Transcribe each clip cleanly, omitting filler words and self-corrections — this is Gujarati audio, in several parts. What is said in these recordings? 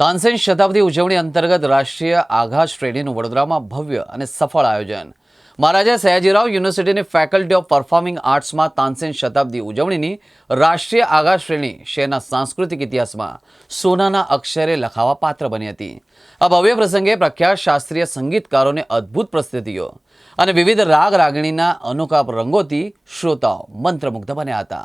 તાનસેન શતાબ્દી ઉજવણી અંતર્ગત રાષ્ટ્રીય આઘા શ્રેણીનું વડોદરામાં ભવ્ય અને સફળ આયોજન। મહારાજા સયાજીરાવ યુનિવર્સિટીની ફેકલ્ટી ઓફ પરફોર્મિંગ આર્ટ્સમાં તાનસેન શતાબ્દી ઉજવણીની રાષ્ટ્રીય આઘા શ્રેણી શહેરના સાંસ્કૃતિક ઇતિહાસમાં સોનાના અક્ષરે લખાવા પાત્ર બની હતી। આ ભવ્ય પ્રસંગે પ્રખ્યાત શાસ્ત્રીય સંગીતકારોને અદ્ભુત પ્રસ્તુતિઓ અને વિવિધ રાગ રાગણીના અનોખા રંગોથી શ્રોતાઓ મંત્રમુગ્ધ બન્યા હતા।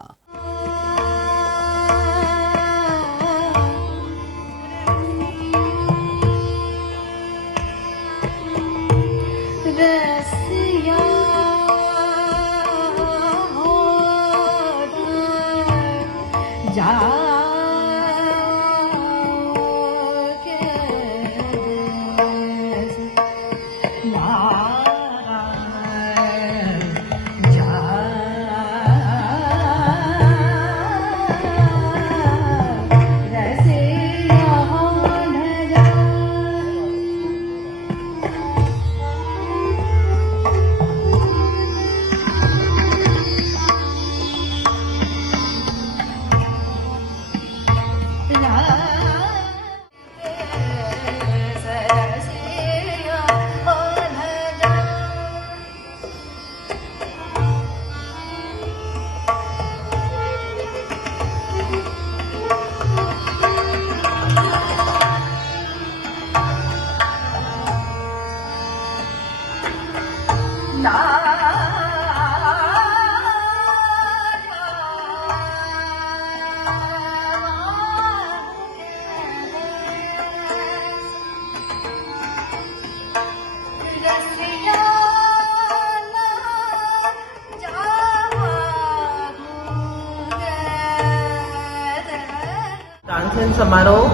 तानसेन समारोह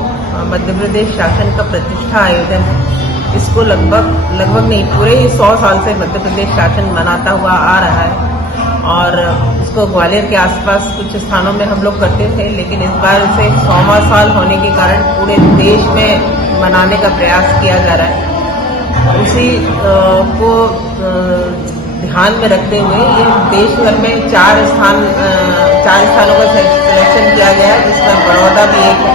मध्य प्रदेश शासन का प्रतिष्ठा आयोजन है। इसको लगभग नहीं पूरे 100 साल से मध्य प्रदेश शासन मनाता हुआ आ रहा है और इसको ग्वालियर के आसपास कुछ स्थानों में हम लोग करते थे, लेकिन इस बार इसे 100वां साल होने के कारण पूरे देश में मनाने का प्रयास किया जा रहा है। उसी को ध्यान में रखते हुए ये देश भर में 4 स्थानों का सिलेक्शन किया गया है, जिसमें बड़ौदा भी एक है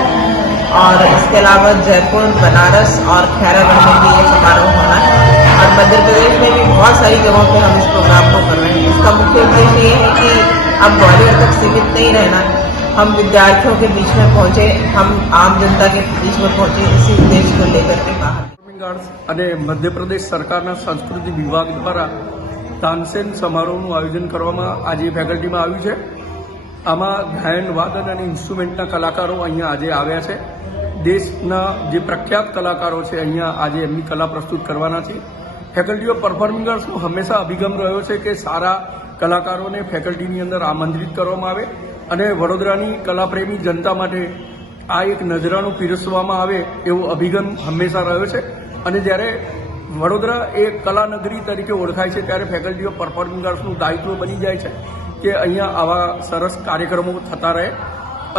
और इसके अलावा जयपुर, बनारस और खैरागढ़ में भी ये समारोह होना है और मध्य प्रदेश में भी बहुत सारी जगहों पे हम इस प्रोग्राम को कर रहे हैं। इसका मुख्य उद्देश्य ये है कि अब ग्वालियर तक सीमित नहीं रहना, हम विद्यार्थियों के बीच में पहुंचे, हम आम जनता के बीच में पहुंचे, इसी उद्देश्य को लेकर के बाहर। અને મધ્યપ્રદેશ સરકારના સાંસ્કૃતિક વિભાગ દ્વારા તાનસેન સમારોહનું આયોજન કરવામાં આજે ફેકલ્ટીમાં આવ્યું છે। આમાં ગાયન વાદન અને ઇન્સ્ટ્રુમેન્ટના કલાકારો અહીંયા આજે આવ્યા છે। દેશના જે પ્રખ્યાત કલાકારો છે અહીંયા આજે એમની કલા પ્રસ્તુત કરવાના છે। ફેકલ્ટી ઓફ પરફોર્મિંગ આર્ટ્સનો હંમેશા અભિગમ રહ્યો છે કે સારા કલાકારોને ફેકલ્ટીની અંદર આમંત્રિત કરવામાં આવે અને વડોદરાની કલાપ્રેમી જનતા માટે આ એક નજરાણું પીરસવામાં આવે એવો અભિગમ હંમેશા રહ્યો છે। અને જ્યારે વડોદરા એ કલાનગરી તરીકે ઓળખાય છે ત્યારે ફેકલ્ટી ઓફ પરફોર્મિંગ આર્ટ્સનું દાયિત્વ બની જાય છે કે અહીંયા આવા સરસ કાર્યક્રમો થતા રહે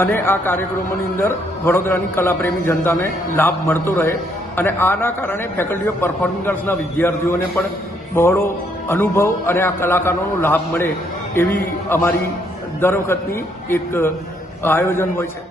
અને આ કાર્યક્રમોની અંદર વડોદરાની કલાપ્રેમી જનતાને લાભ મળતો રહે અને આના કારણે ફેકલ્ટી ઓફ પરફોર્મિંગ આર્ટ્સના વિદ્યાર્થીઓને પણ બહોળો અનુભવ અને આ કલાકારોનો લાભ મળે એવી અમારી દર વખતની એક આયોજન હોય છે।